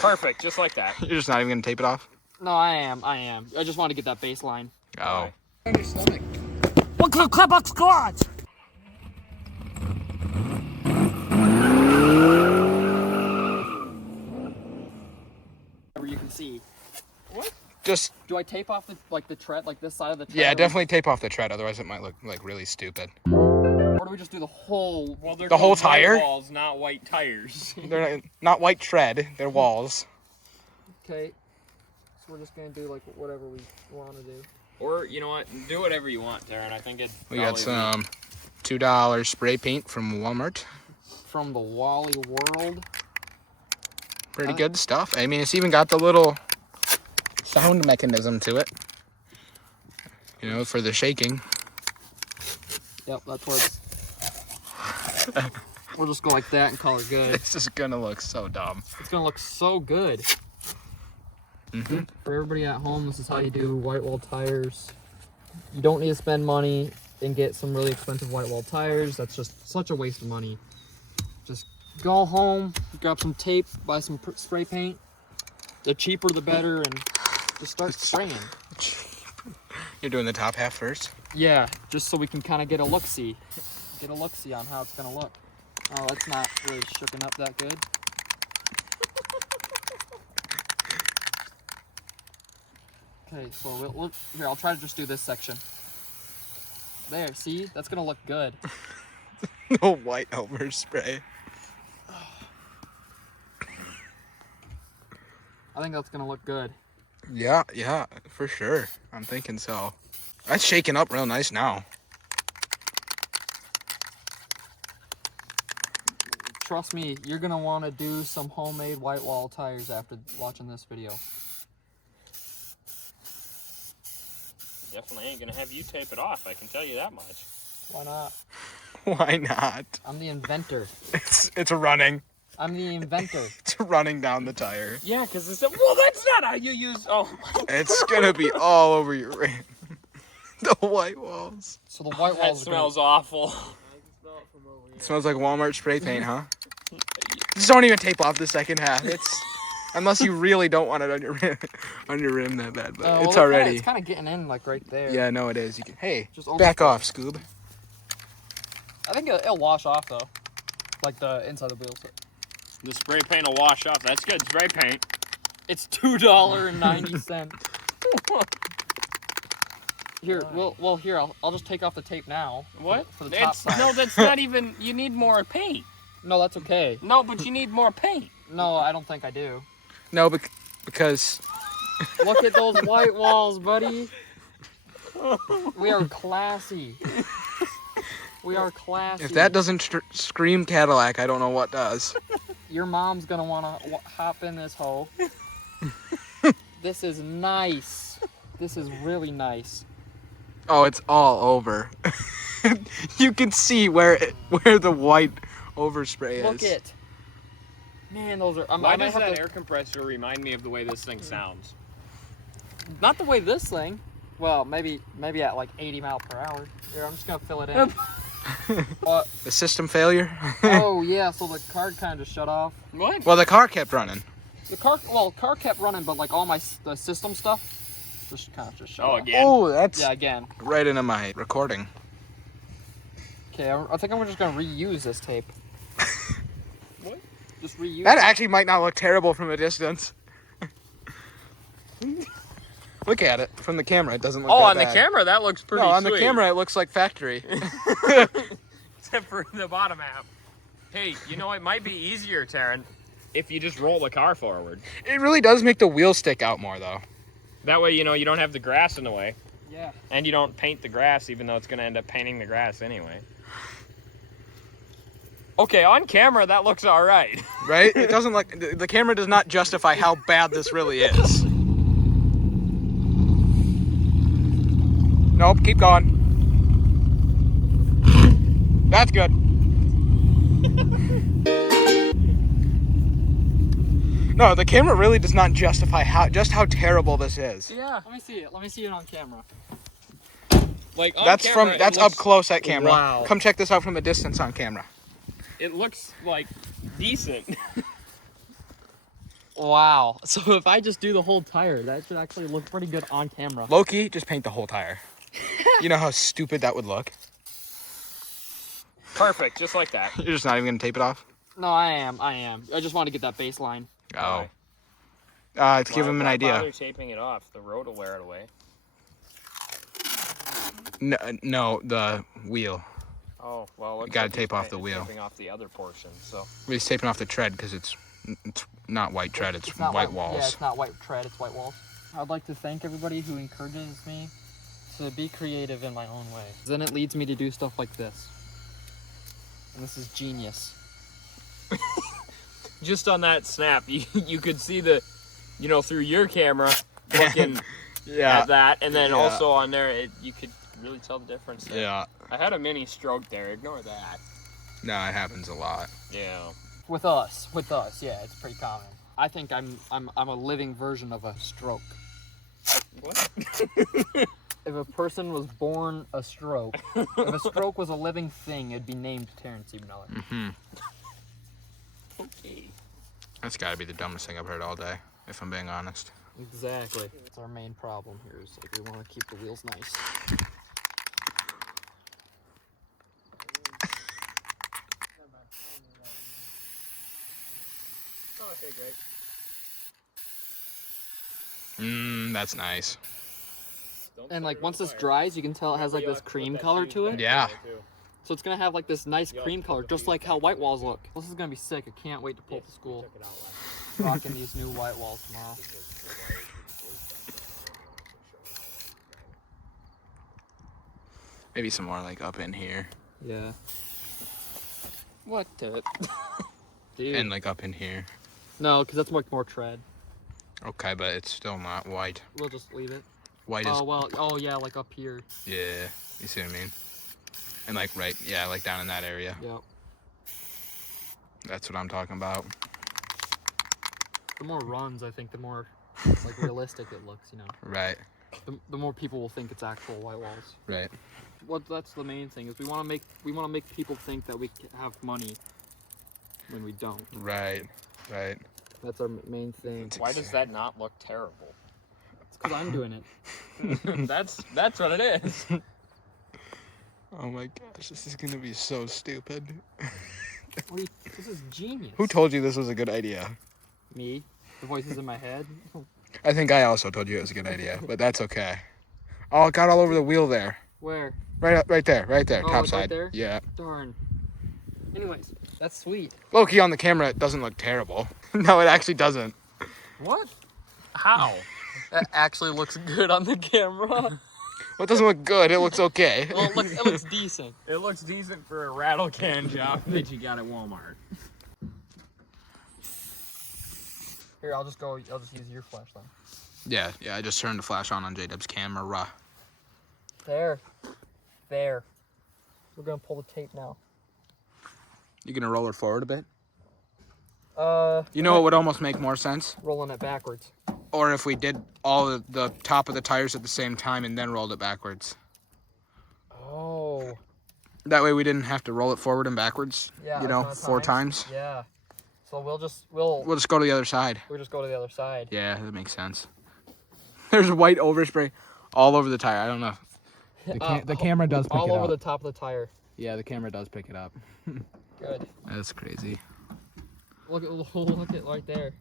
Perfect, just like that. You're just not even gonna tape it off? No, I am. I just want to get that baseline. Oh. On your stomach. What clap up squats? You can see. What? Just. Do I tape off the tread, like this side of the tread? Yeah, definitely tape off the tread, otherwise it might look like really stupid. Or do we just do the whole? Well, they're the whole white tire? walls, not white tires. They're not white tread, they're walls. Okay. So we're just gonna do like whatever we want to do. Or you know what? Do whatever you want, Darren. I think it. We got some $2 spray paint from Walmart. From the Wally world. Pretty good stuff. I mean, it's even got the little sound mechanism to it. You know, for the shaking. Yep, that's what it's... We'll just go like that and call it good. This is gonna look so dumb. It's gonna look so good. For everybody at home, this is how you do white wall tires. You don't need to spend money and get some really expensive white wall tires. That's just such a waste of money. Just go home, grab some tape, buy some spray paint. The cheaper the better, and just start spraying. You're doing the top half first? Yeah, just so we can kind of get a look-see. Get a look-see on how it's gonna look. Oh, that's not really shooken up that good. Okay, so we'll here, I'll try to just do this section. There, see? That's gonna look good. No white overspray. I think that's gonna look good. Yeah, for sure. I'm thinking so. That's shaking up real nice now. Trust me, you're gonna want to do some homemade white wall tires after watching this video. Definitely ain't gonna have you tape it off. I can tell you that much. Why not? Why not? I'm the inventor. It's running. I'm the inventor. It's running down the tire. Yeah, because it's well, that's not how you use. Oh, It's gonna be all over your rim. The white walls. So the white that walls. smells awful. It smells like Walmart spray paint, huh? Just don't even tape off the second half. It's unless you really don't want it on your rim that bad, but it's already. It's kind of getting in like right there. Yeah, no, it is. You can. Hey, Just back off, Scoob. I think it'll wash off though, like the inside of the wheels. The spray paint will wash off. That's good spray paint. It's $2.90. Here, well, here, I'll just take off the tape now. What? For the top side. No, that's not even. You need more paint. No, that's okay. No, but you need more paint. No, I don't think I do. No, because. Look at those white walls, buddy. We are classy. We are classy. If that doesn't scream Cadillac, I don't know what does. Your mom's gonna wanna hop in this hole. This is nice. This is really nice. Oh, it's all over. You can see where the white overspray is. Look it. Man, those are. Why does that air compressor remind me of the way this thing sounds? Not the way this thing. Well, maybe at like 80 miles per hour. Here, I'm just gonna fill it in. The system failure? Oh yeah, so the car kind of just shut off. What? Well, the car kept running. The car kept running, but like all the system stuff just kind of just shut off. Again? Oh, that's Yeah, again. right into my recording. Okay, I think I'm just gonna reuse this tape. What? Just reuse. That actually might not look terrible from a distance. Look at it from the camera. It doesn't look that On bad. the camera, that looks pretty No, on sweet. the camera, it looks like factory. Except for the bottom half. Hey, you know, it might be easier, Taryn, if you just roll the car forward. It really does make the wheel stick out more, though. That way, you know, you don't have the grass in the way. Yeah. And you don't paint the grass, even though it's going to end up painting the grass anyway. Okay, on camera, that looks all right. Right? It doesn't look... The camera does not justify how bad this really is. Nope, keep going. That's good. No, the camera really does not justify how terrible this is. Yeah. Let me see it. Let me see it on camera. Like on That's camera, that's it looks, up close at camera. Wow. Come check this out from a distance on camera. It looks like decent. Wow. So if I just do the whole tire, that should actually look pretty good on camera. Low-key, just paint the whole tire. You know how stupid that would look? Perfect, just like that. You're just not even gonna tape it off? No, I am. I just want to get that baseline. Oh. To give him an idea. Why bother taping it off? The road will wear it away. No, the wheel. Oh, well, You gotta tape off the wheel. Taping off the other portion, so. He's taping off the tread because it's not white tread, it's not white walls. Yeah, it's not white tread, it's white walls. I'd like to thank everybody who encourages me to be creative in my own way. Then it leads me to do stuff like this. And this is genius. Just on that snap, you could see the, through your camera, looking at that, and then also on there, you could really tell the difference there. Yeah. I had a mini stroke there, ignore that. No, it happens a lot. Yeah. With us, yeah, it's pretty common. I think I'm a living version of a stroke. What? If a person was born a stroke, if a stroke was a living thing, it'd be named Terrence E. Miller. Mm-hmm. Okay. That's gotta be the dumbest thing I've heard all day, if I'm being honest. Exactly. That's our main problem here, is like we want to keep the wheels nice. Okay, great. That's nice. And like once this dries, you can tell it has like this cream color to it. Yeah. So it's gonna have like this nice cream color, just like how white walls look. This is gonna be sick. I can't wait to pull to school. Rocking these new white walls tomorrow. Maybe some more like up in here. Yeah. What the? Dude. And like up in here. No, because that's like more tread. Okay, but it's still not white. We'll just leave it. White is... Oh, well, oh yeah, like up here. Yeah, you see what I mean? And like like down in that area. Yep. That's what I'm talking about. The more runs, I think, the more like realistic it looks, Right. The more people will think it's actual white walls. Right. What that's the main thing is we want to make people think that we have money when we don't. Right. Right. That's our main thing. Why does that not look terrible? It's because I'm doing it. That's what it is. Oh my gosh, this is gonna be so stupid. This is genius. Who told you this was a good idea? Me. The voices in my head. I think I also told you it was a good idea, but that's okay. Oh, it got all over the wheel there. Where? Right there, Oh, top it's side. right there? Yeah. Darn. Anyways, that's sweet. Low-key on the camera, it doesn't look terrible. No, it actually doesn't. What? How? That actually looks good on the camera. Well, it doesn't look good. It looks okay. Well, it looks decent. It looks decent for a rattle can job that you got at Walmart. Here, I'll just use your flash then. Yeah, I just turned the flash on J-Dub's camera. There. We're gonna pull the tape now. You gonna roll it forward a bit? You know what would almost make more sense? Rolling it backwards. Or if we did all the top of the tires at the same time and then rolled it backwards. Oh. That way we didn't have to roll it forward and backwards. Yeah. 4 times. Yeah. So we'll just go to the other side. We'll just go to the other side. Yeah, that makes sense. There's white overspray all over the tire. I don't know. The camera does pick it up. All over the top of the tire. Yeah, the camera does pick it up. Good. That's crazy. Look at right there.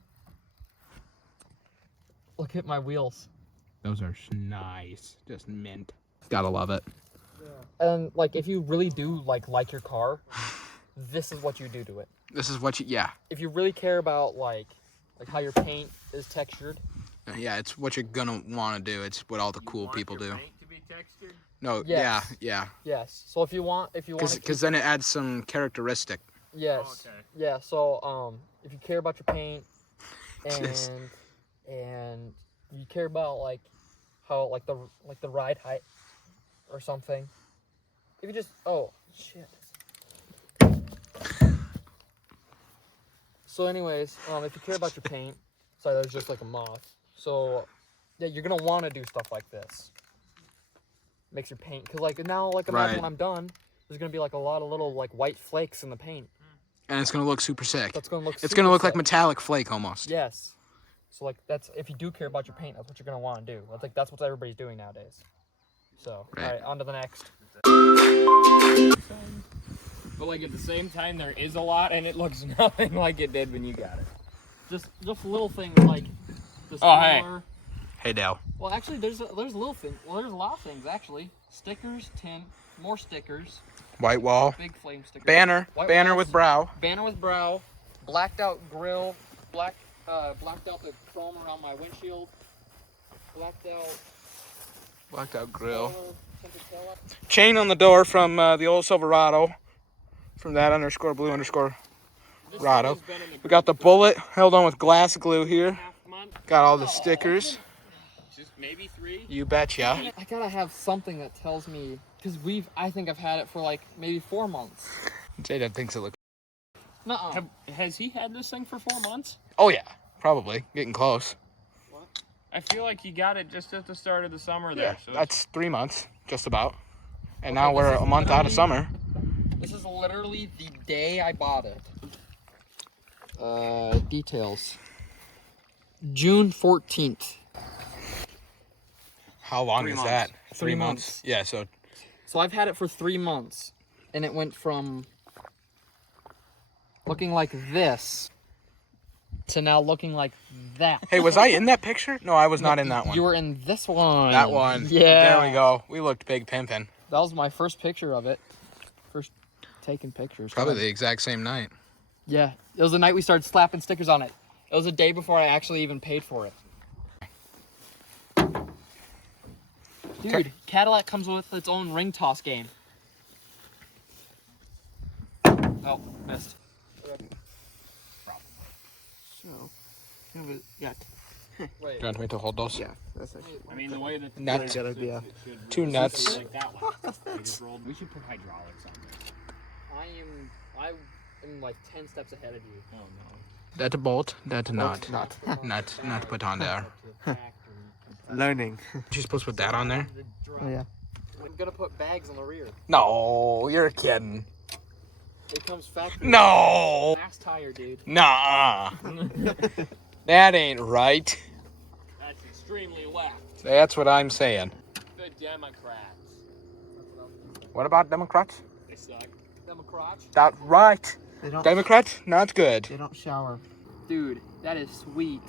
Look at my wheels. Those are nice. Just mint. Gotta love it. And like, if you really do like your car, this is what you do to it. This is what yeah. If you really care about like how your paint is textured. Yeah, it's what you're gonna want to do. It's what all the cool people do. Paint to be textured? No, Yes. yeah. Yes. So if you want Because then it adds some characteristic. Yes. Oh, okay. Yeah. So if you care about your paint Yes. and you care about like how like the ride height or something. If you just shit. So anyways, if you care about your paint, sorry, that was just like a moth. So yeah, you're gonna want to do stuff like this. Makes your paint, cause like now, like imagine when I'm done, there's gonna be like a lot of little like white flakes in the paint. And it's gonna look super sick. That's gonna look. It's gonna look like metallic flake almost. Yes. So like that's if you do care about your paint, that's what you're gonna want to do. I think that's what everybody's doing nowadays. So all right, on to the next. But like at the same time, there is a lot, and it looks nothing like it did when you got it. Just little things like the smaller. Hey, Dale. Well, actually, there's little things. Well, there's a lot of things actually. Stickers, tint, more stickers. White wall. Big flame stickers. Banner. White Banner walls, with brow. Banner with brow. Blacked out grill. Blacked out the chrome around my windshield. Blacked out grill. tinted taillight. Chain on the door from the old Silverado. From that _blue_ Rado. We got the bullet held on with glass glue here. Got all the stickers. Just maybe 3. You betcha. I gotta have something that tells me, because I think I've had it for like maybe 4 months. Jaden thinks it looks. Nuh-uh. Has he had this thing for 4 months? Oh yeah, probably getting close. What? I feel like he got it just at the start of the summer there. Yeah, So that's 3 months, just about. And Okay, now we're a month out of summer. This is literally the day I bought it. Details. June 14th. How long 3 is months. that? 3 months. Yeah, so So I've had it for 3 months, and it went from looking like this to now looking like that. hey, was I in that picture? No, I was not in that one. You were in this one. That one. Yeah. There we go. We looked big pimpin'. That was my first picture of it. First taking pictures. Probably the exact same night. Yeah. It was the night we started slapping stickers on it. It was a day before I actually even paid for it. Dude, Cadillac comes with its own ring toss game. Oh, missed. So, yeah. Do you want me to hold those? Yeah, that's actually. I mean, the way that Nuts. Good idea. 2 nuts. like that one. They just rolled. We should put hydraulics on this. I am like 10 steps ahead of you. Oh no. That a bolt, that a nut. Nut. Nut put on there. Learning. You're supposed to put that on there? Oh yeah. I'm gonna put bags on the rear. No, you're kidding. It comes factory. No. Max tire, dude. Nah. That ain't right. That's extremely left. That's what I'm saying. The Democrats. What about Democrats? They suck. Democrats. That's right. They don't. Democrats, not good. They don't shower. Dude, that is sweet.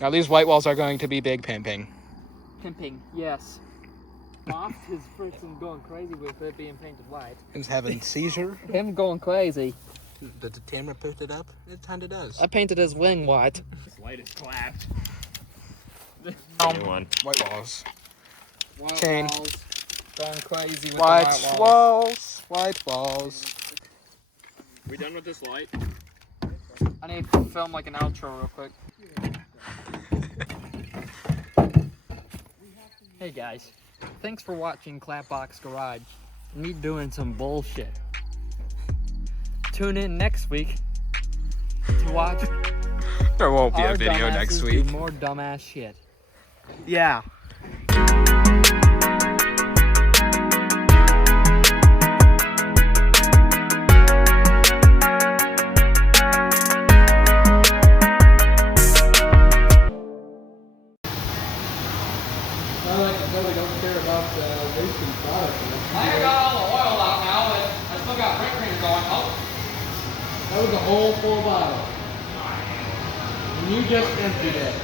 Now these white walls are going to be big pimping. Pimping, yes. Moft is freaking going crazy with it being painted white. He's having seizure. Him going crazy. Did the camera put it up? It kinda does. I painted his wing white. This light is clapped. White walls. White Chain. walls. Going crazy with White the white walls. walls. White walls. We done with this light? I need to film like an outro real quick. Hey guys, thanks for watching Clapbox Garage. Me doing some bullshit. Tune in next week to watch There won't be our a video dumbasses next do week. more dumbass shit. Yeah. Really don't care about wasting product. I got all the oil out now, but I still got brake cleaner going. Oh, that was a whole full bottle. And you just emptied it.